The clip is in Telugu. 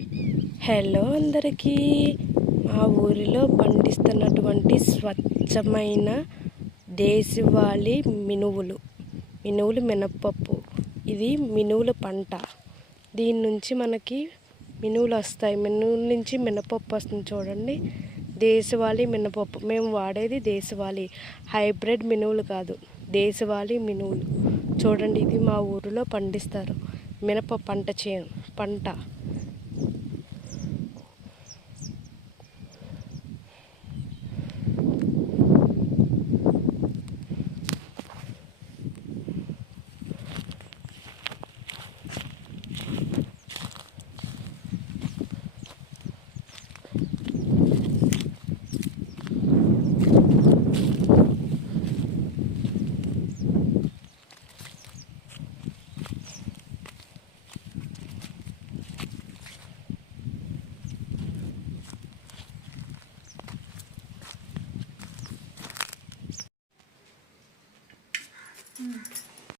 హలో అందరికీ, మా ఊరిలో పండిస్తున్నటువంటి స్వచ్ఛమైన దేశవాళీ మినువులు మినప్పప్పు. ఇది మినువుల పంట. దీని నుంచి మనకి మినువులు వస్తాయి. మినువుల నుంచి మినపప్పు వస్తుంది. చూడండి, దేశవాళీ మినపప్పు. మేము వాడేది దేశవాళీ, హైబ్రిడ్ మినువులు కాదు, దేశవాళీ మినువులు. చూడండి, ఇది మా ఊరిలో పండిస్తారు. మినప పంట.